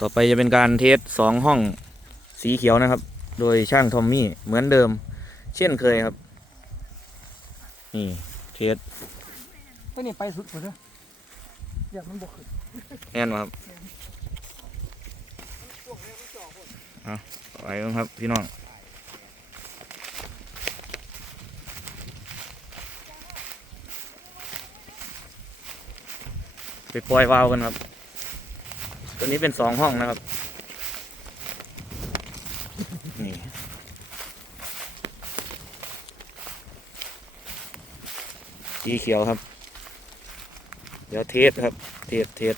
ต่อไปจะเป็นการเทสสองห้องสีเขียวนะครับ โดยช่างทอมมี่เหมือนเดิม เช่นเคยครับ นี่เทสตัวนี้ไปสุดหมดเลยอยากมันบกขึ้นแน่นมาครับเอาไปกันครับพี่น้องไปปล่อยวาล์วกันครับ ตัวนี้เป็นสองห้องนะครับ นี่สีเขียวครับ เดี๋ยวเทสครับ เทสเทส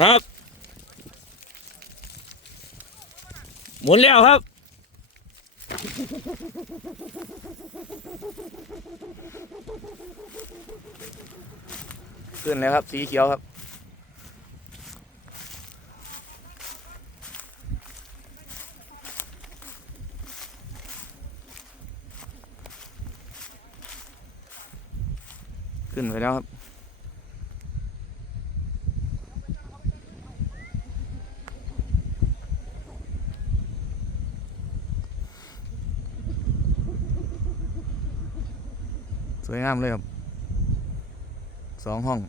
ครับ หมุนแล้วครับ ขึ้นแล้วครับ สีเขียวครับ ขึ้นไปแล้วครับ วยงามเลยครับสองห้อง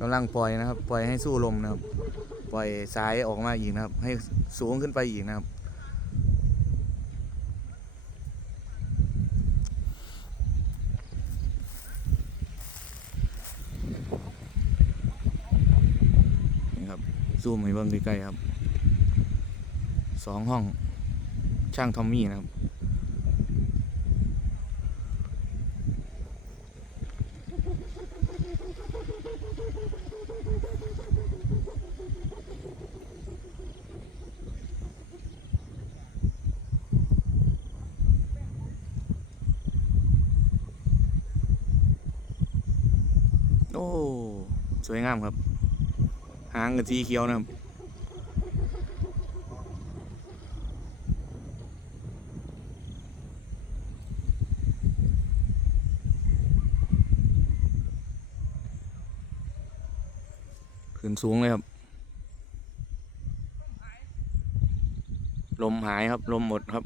กำลังปล่อยนะครับ ปล่อยให้สู้ลมนะครับ ปล่อยสายออกมาอีกนะครับ ให้สูงขึ้นไปอีกนะครับนี่ครับซูมให้เบิ่งใกล้ๆครับ สองห้องช่างทอมมี่นะครับ โอ้ สวยงามครับ หางกับสีเขียวนะครับ ขึ้นสูงเลยครับ ลมหายครับ ลมหมดครับ